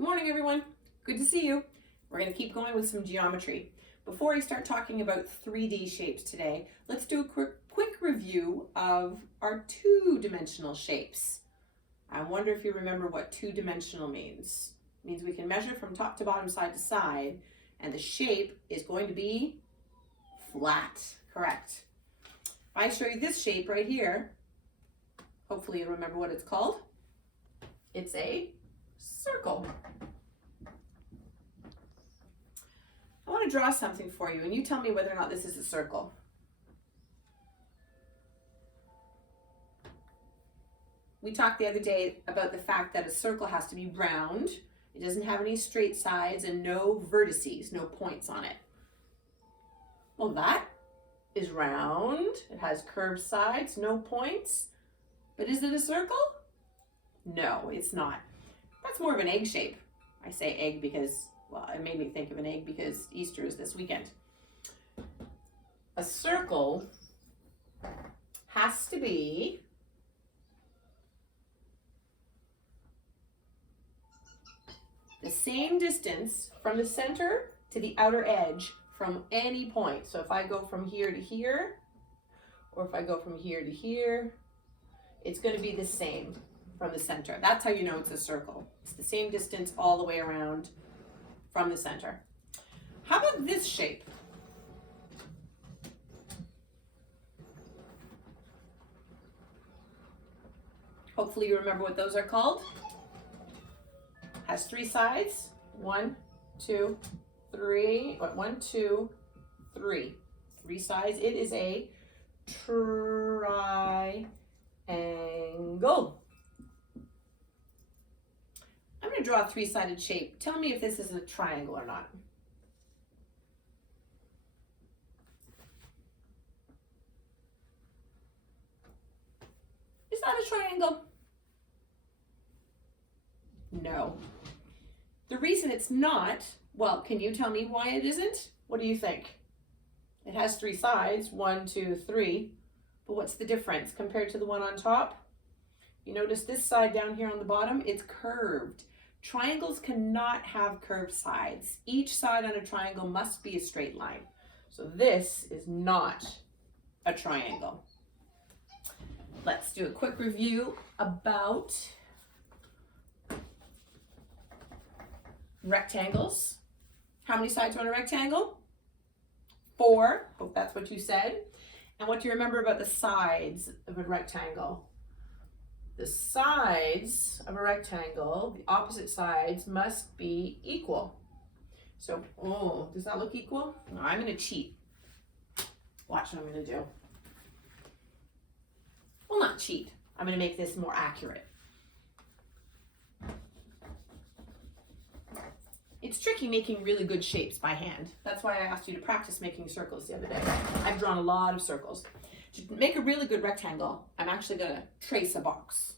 Good morning, everyone. Good to see you. We're going to keep going with some geometry. Before I start talking about 3D shapes today, let's do a quick review of our two-dimensional shapes. I wonder if you remember what two-dimensional means. It means we can measure from top to bottom, side to side, and the shape is going to be flat. Correct. If I show you this shape right here, hopefully you'll remember what it's called. It's a circle. I want to draw something for you, and you tell me whether or not this is a circle. We talked the other day about the fact that a circle has to be round. It doesn't have any straight sides and no vertices, no points on it. Well, that is round. It has curved sides, no points. But is it a circle? No, it's not. That's more of an egg shape. I say egg because, well, it made me think of an egg because Easter is this weekend. A circle has to be the same distance from the center to the outer edge from any point. So if I go from here to here, or if I go from here to here, it's going to be the same from the center. That's how you know it's a circle. It's the same distance all the way around from the center. How about this shape? Hopefully you remember what those are called. Has three sides. 1, 2, 3. 1, 2, 3. 3 sides. It is a triangle. I'm going to draw a three-sided shape. Tell me if this is a triangle or not. Is that a triangle? No. The reason it's not, well, can you tell me why it isn't? What do you think? It has 3 sides, 1, 2, 3. But what's the difference compared to the one on top? You notice this side down here on the bottom, it's curved. Triangles cannot have curved sides. Each side on a triangle must be a straight line. So this is not a triangle. Let's do a quick review about rectangles. How many sides are on a rectangle? 4. Hope that's what you said. And what do you remember about the sides of a rectangle? The sides of a rectangle, the opposite sides, must be equal. So, does that look equal? No, I'm going to cheat. Watch what I'm going to do. Well, not cheat. I'm going to make this more accurate. It's tricky making really good shapes by hand. That's why I asked you to practice making circles the other day. I've drawn a lot of circles. To make a really good rectangle, I'm actually going to trace a box.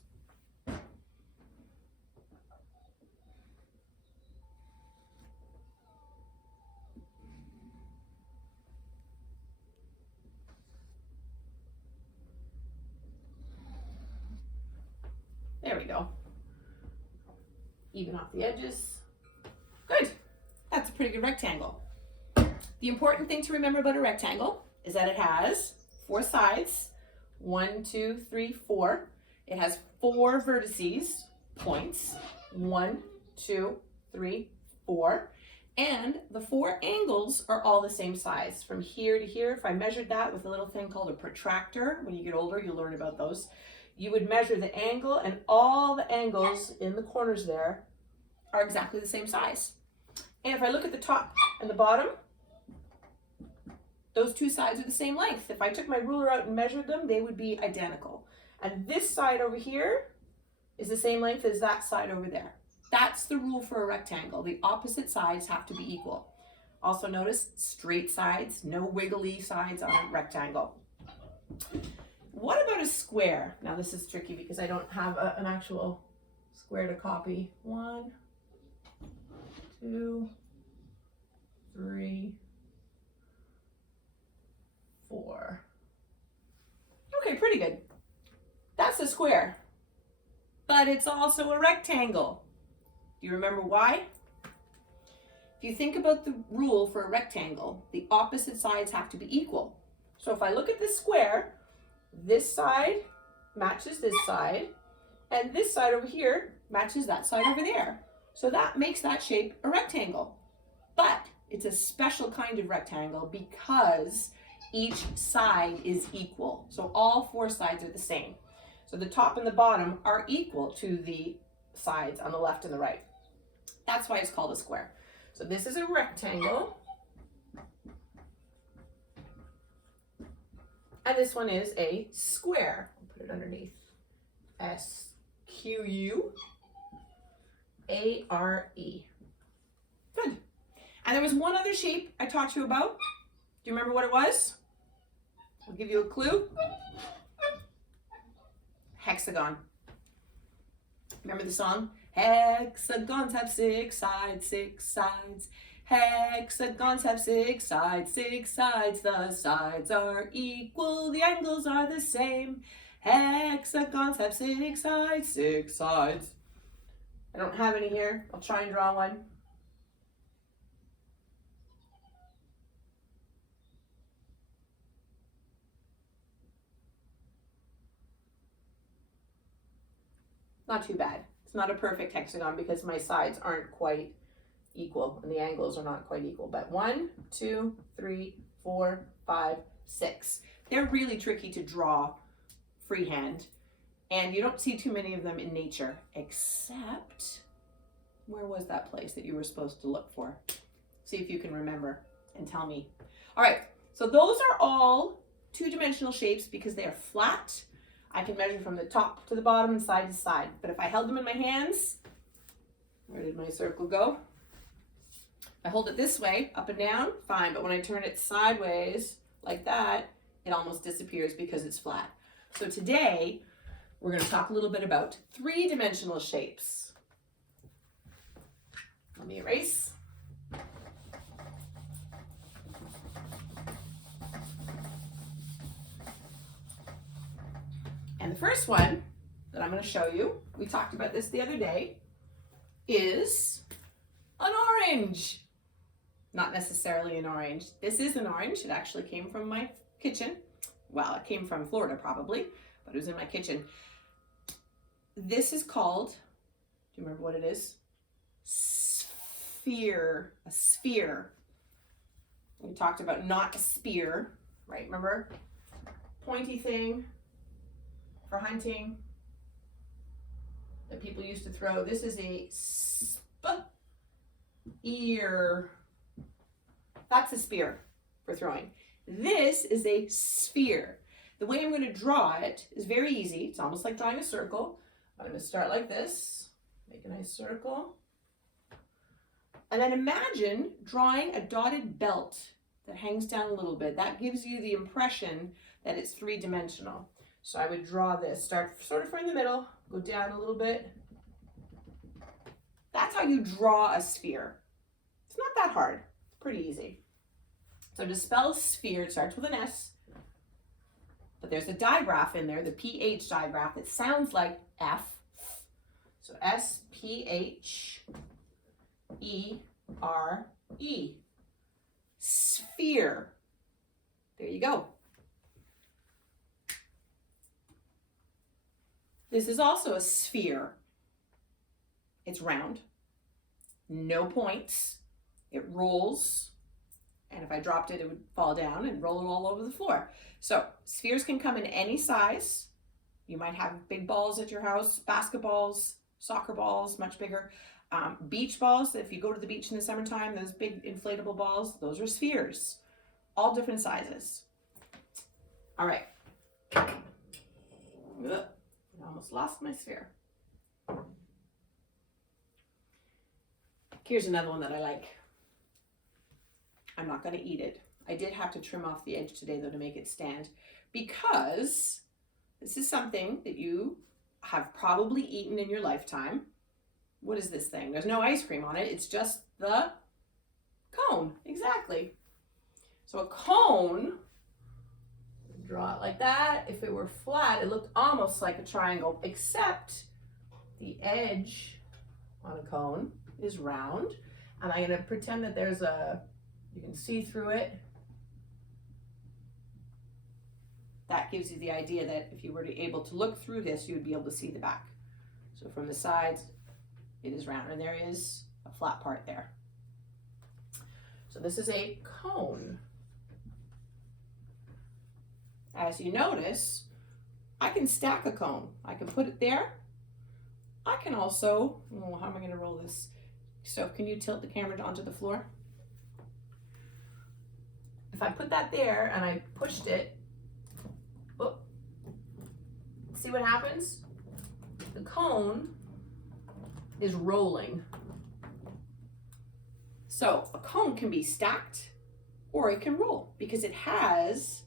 There we go. Even off the edges. Good. That's a pretty good rectangle. The important thing to remember about a rectangle is that it has 4 sides. 1, 2, 3, 4. It has 4 vertices, points. 1, 2, 3, 4. And the 4 angles are all the same size. From here to here, if I measured that with a little thing called a protractor, when you get older, you'll learn about those. You would measure the angle, and all the angles in the corners there are exactly the same size. And if I look at the top and the bottom, those 2 sides are the same length. If I took my ruler out and measured them, they would be identical. And this side over here is the same length as that side over there. That's the rule for a rectangle. The opposite sides have to be equal. Also notice straight sides, no wiggly sides on a rectangle. What about a square? Now this is tricky because I don't have an actual square to copy. 1, 2, 3, 4. Okay, pretty good. That's a square, but it's also a rectangle. Do you remember why? If you think about the rule for a rectangle, the opposite sides have to be equal. So if I look at this square, this side matches this side, and this side over here matches that side over there. So that makes that shape a rectangle. But it's a special kind of rectangle because each side is equal. So all four sides are the same. So the top and the bottom are equal to the sides on the left and the right. That's why it's called a square. So this is a rectangle. And this one is a square. I'll put it underneath. S-Q-U-A-R-E. Good. And there was one other shape I taught you about. Do you remember what it was? I'll give you a clue. Hexagon. Remember the song? Hexagons have 6 sides, 6 sides. Hexagons have 6 sides, 6 sides. The sides are equal, the angles are the same. Hexagons have 6 sides, 6 sides. I don't have any here. I'll try and draw one. Not too bad. It's not a perfect hexagon because my sides aren't quite equal and the angles are not quite equal. But 1, 2, 3, 4, 5, 6. They're really tricky to draw freehand, and you don't see too many of them in nature, except, where was that place that you were supposed to look for? See if you can remember and tell me. All right, so those are all two-dimensional shapes because they are flat. I can measure from the top to the bottom and side to side. But if I held them in my hands, where did my circle go? If I hold it this way, up and down, fine. But when I turn it sideways like that, it almost disappears because it's flat. So today, we're going to talk a little bit about three-dimensional shapes. Let me erase. And the first one that I'm going to show you, we talked about this the other day, is an orange. Not necessarily an orange. This is an orange. It actually came from my kitchen. Well, it came from Florida probably, but it was in my kitchen. This is called, do you remember what it is? Sphere. A sphere. We talked about not a spear, right? Remember? Pointy thing for hunting that people used to throw. This is a spear. That's a spear for throwing. This is a sphere. The way I'm going to draw it is very easy. It's almost like drawing a circle. I'm going to start like this, make a nice circle. And then imagine drawing a dotted belt that hangs down a little bit. That gives you the impression that it's three-dimensional. So I would draw this, start sort of from the middle, go down a little bit. That's how you draw a sphere. It's not that hard, it's pretty easy. So to spell sphere, it starts with an S, but there's a digraph in there, the PH digraph, that sounds like F. So S-P-H-E-R-E. Sphere. There you go. This is also a sphere. It's round, no points, it rolls, and if I dropped it, it would fall down and roll all over the floor. So spheres can come in any size. You might have big balls at your house, basketballs, soccer balls, much bigger. Beach balls, if you go to the beach in the summertime, those big inflatable balls, those are spheres. All different sizes. All right. I almost lost my sphere. Here's another one that I like. I'm not going to eat it. I did have to trim off the edge today though to make it stand, because this is something that you have probably eaten in your lifetime. What is this thing? There's no ice cream on it. It's just the cone. Exactly. So a cone, draw it like that. If it were flat, it looked almost like a triangle, except the edge on a cone is round. And I'm going to pretend that there's you can see through it. That gives you the idea that if you were able to look through this, you would be able to see the back. So from the sides, it is round, and there is a flat part there. So this is a cone. As you notice, I can stack a cone. I can put it there. I can also, how am I going to roll this? So can you tilt the camera onto the floor? If I put that there and I pushed it, oh, see what happens? The cone is rolling. So a cone can be stacked or it can roll because it has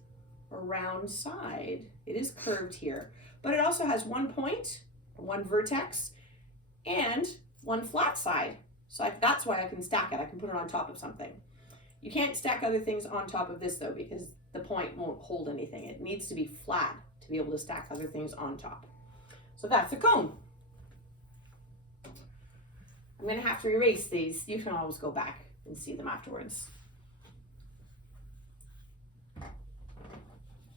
a round side. It is curved here, but it also has one point, one vertex, and one flat side. So that's why I can stack it. I can put it on top of something. You can't stack other things on top of this though, because the point won't hold anything. It needs to be flat to be able to stack other things on top. So that's a cone. I'm going to have to erase these. You can always go back and see them afterwards.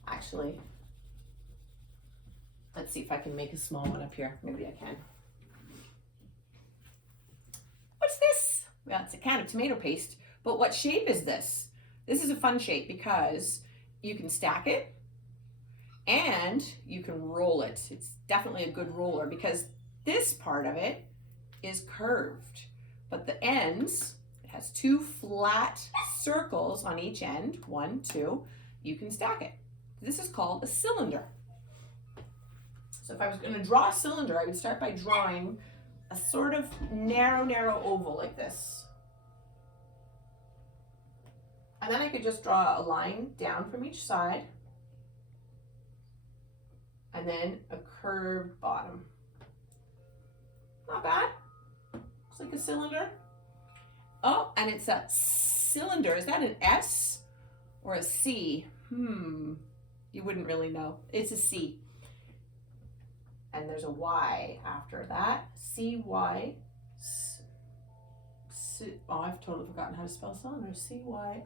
Actually, let's see if I can make a small one up here. Maybe I can. What's this? Well, it's a can of tomato paste, but what shape is this? This is a fun shape because you can stack it and you can roll it. It's definitely a good roller because this part of it is curved, but the ends, it has two flat circles on each end, 1, 2, you can stack it. This is called a cylinder. So if I was going to draw a cylinder, I would start by drawing a sort of narrow oval like this. And then I could just draw a line down from each side and then a curved bottom. Not bad. It's like a cylinder. Oh, and it's a cylinder. Is that an S or a C? You wouldn't really know. It's a C. And there's a Y after that. C-Y. Oh, I've totally forgotten how to spell cylinder. C-Y-L-I-N-D-E-R.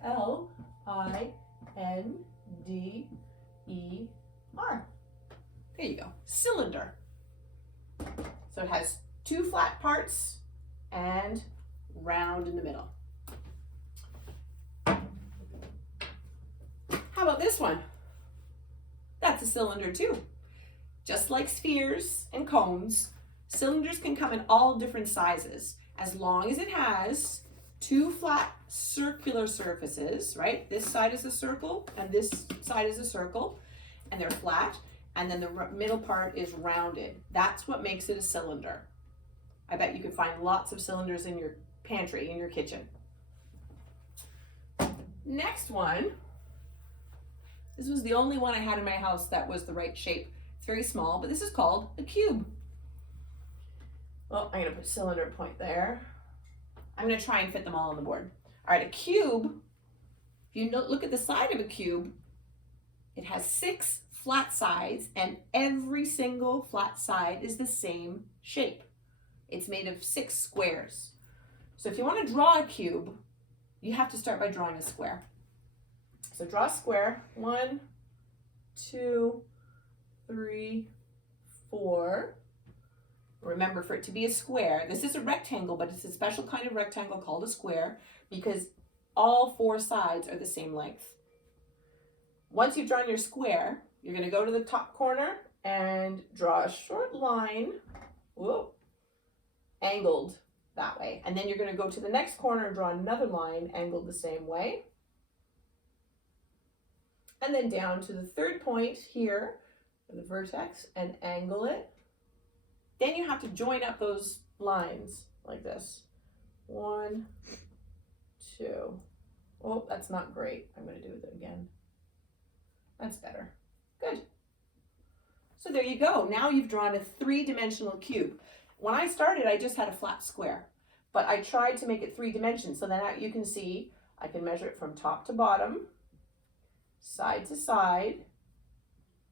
There you go. Cylinder. So it has two flat parts and round in the middle. How about this one? That's a cylinder too. Just like spheres and cones, cylinders can come in all different sizes as long as it has two flat circular surfaces, right? This side is a circle and this side is a circle, and they're flat, and then the middle part is rounded. That's what makes it a cylinder. I bet you could find lots of cylinders in your pantry, in your kitchen. Next one. This was the only one I had in my house that was the right shape. It's very small, but this is called a cube. Well, I'm gonna put cylinder point there. I'm gonna try and fit them all on the board. All right, a cube, if you look at the side of a cube, it has 6 flat sides, and every single flat side is the same shape. It's made of 6 squares. So if you want to draw a cube, you have to start by drawing a square. So draw a square. 1, 2, 3, 4. Remember, for it to be a square, this is a rectangle, but it's a special kind of rectangle called a square because all 4 sides are the same length. Once you've drawn your square, you're going to go to the top corner and draw a short line, angled that way. And then you're going to go to the next corner and draw another line angled the same way. And then down to the third point here, the vertex, and angle it. Then you have to join up those lines like this. 1, 2. Oh, that's not great. I'm going to do it again. That's better. Good. So there you go. Now you've drawn a 3-dimensional cube. When I started, I just had a flat square, but I tried to make it 3 dimensions. So then you can see I can measure it from top to bottom, side to side,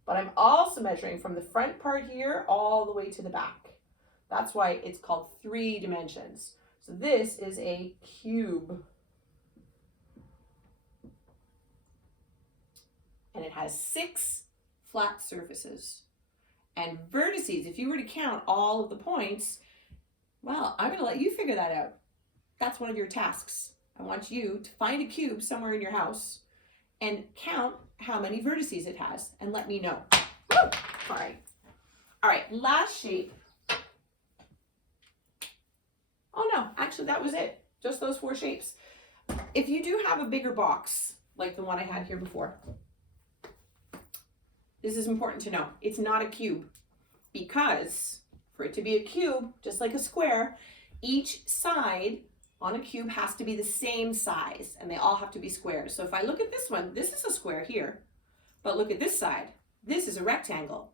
but I'm also measuring from the front part here all the way to the back. That's why it's called 3 dimensions. So this is a cube. And it has 6 flat surfaces. And vertices, if you were to count all of the points, well, I'm going to let you figure that out. That's one of your tasks. I want you to find a cube somewhere in your house and count how many vertices it has and let me know. Woo! All right. All right, last shape. Oh no, actually that was it. Just those 4 shapes. If you do have a bigger box, like the one I had here before, this is important to know. It's not a cube, because for it to be a cube, just like a square, each side on a cube has to be the same size, and they all have to be squares. So if I look at this one, this is a square here, but look at this side. This is a rectangle.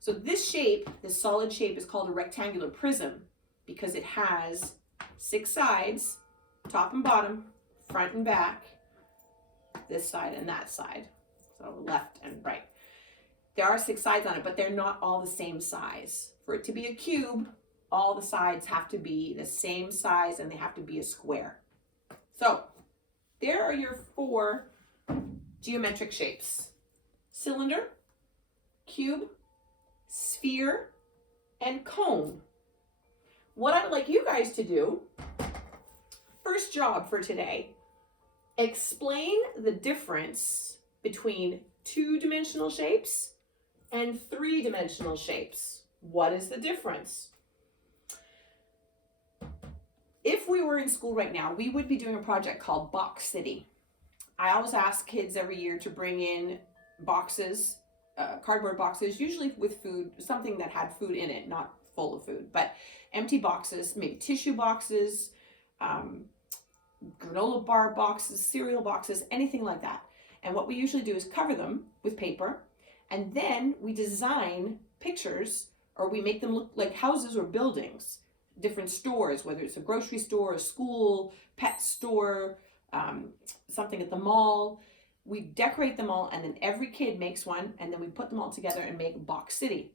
So this shape, this solid shape, is called a rectangular prism because it has 6 sides, top and bottom, front and back, this side and that side. So left and right. There are 6 sides on it, but they're not all the same size. For it to be a cube, all the sides have to be the same size and they have to be a square. So there are your 4 geometric shapes: cylinder, cube, sphere, and cone. What I'd like you guys to do, first job for today, explain the difference between 2-dimensional shapes and 3-dimensional shapes. What is the difference? If we were in school right now, we would be doing a project called Box City. I always ask kids every year to bring in boxes, cardboard boxes, usually with food, something that had food in it, not full of food, but empty boxes, maybe tissue boxes, granola bar boxes, cereal boxes, anything like that. And what we usually do is cover them with paper, and then we design pictures, or we make them look like houses or buildings, different stores, whether it's a grocery store, a school, pet store, something at the mall. We decorate them all, and then every kid makes one, and then we put them all together and make Box City.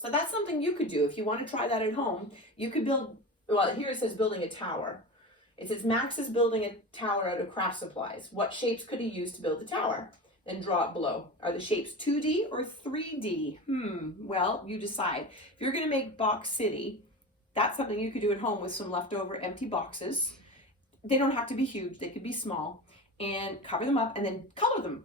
So that's something you could do. If you want to try that at home, you could build, well, here it says building a tower. It says Max is building a tower out of craft supplies. What shapes could he use to build the tower? Then draw it below. Are the shapes 2D or 3D? Well, you decide. If you're going to make Box City, that's something you could do at home with some leftover empty boxes. They don't have to be huge. They could be small. And cover them up and then color them.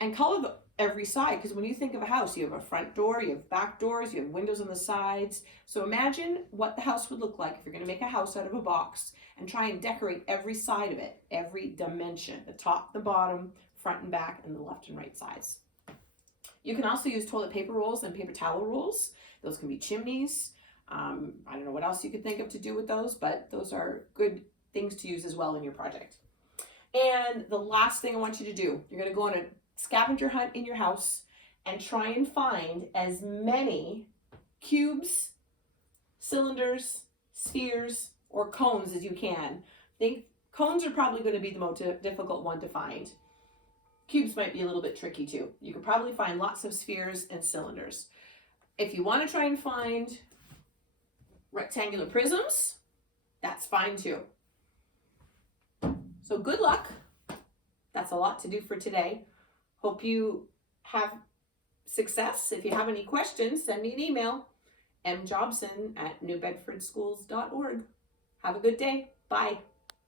And color every side, because when you think of a house, you have a front door, you have back doors, you have windows on the sides. So imagine what the house would look like if you're going to make a house out of a box, and try and decorate every side of it, every dimension, the top, the bottom, front and back, and the left and right sides. You can also use toilet paper rolls and paper towel rolls. Those can be chimneys. I don't know what else you could think of to do with those, but those are good things to use as well in your project. And the last thing I want you to do, you're going to go on a scavenger hunt in your house and try and find as many cubes, cylinders, spheres, or cones as you can. I think cones are probably going to be the most difficult one to find. Cubes might be a little bit tricky too. You could probably find lots of spheres and cylinders. If you want to try and find rectangular prisms, that's fine too. So good luck. That's a lot to do for today. Hope you have success. If you have any questions, send me an email, mjobson@newbedfordschools.org. Have a good day. Bye.